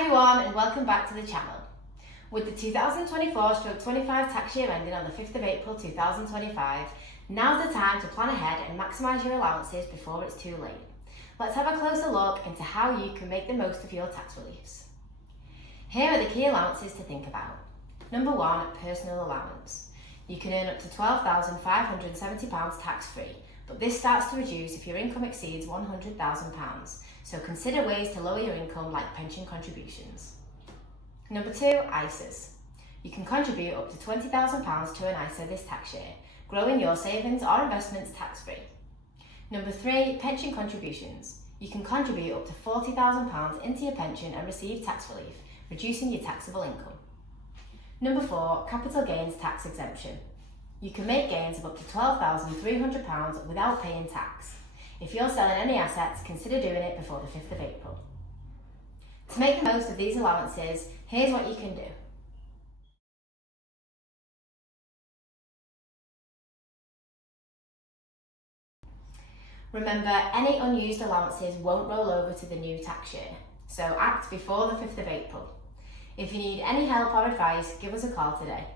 everyone and welcome back to the channel. With the 2024/25 tax year ending on the 5th of April 2025, now's the time to plan ahead and maximise your allowances before it's too late. Let's have a closer look into how you can make the most of your tax reliefs. Here are the key allowances to think about. Number 1, personal allowance. You can earn up to £12,570 tax-free, but this starts to reduce if your income exceeds £100,000, so consider ways to lower your income like pension contributions. Number 2, ISAs. You can contribute up to £20,000 to an ISA this tax year, growing your savings or investments tax-free. Number 3, pension contributions. You can contribute up to £40,000 into your pension and receive tax relief, reducing your taxable income. Number 4, capital gains tax exemption. You can make gains of up to £12,300 without paying tax. If you're selling any assets, consider doing it before the 5th of April. To make the most of these allowances, here's what you can do. Remember, any unused allowances won't roll over to the new tax year, so act before the 5th of April. If you need any help or advice, give us a call today.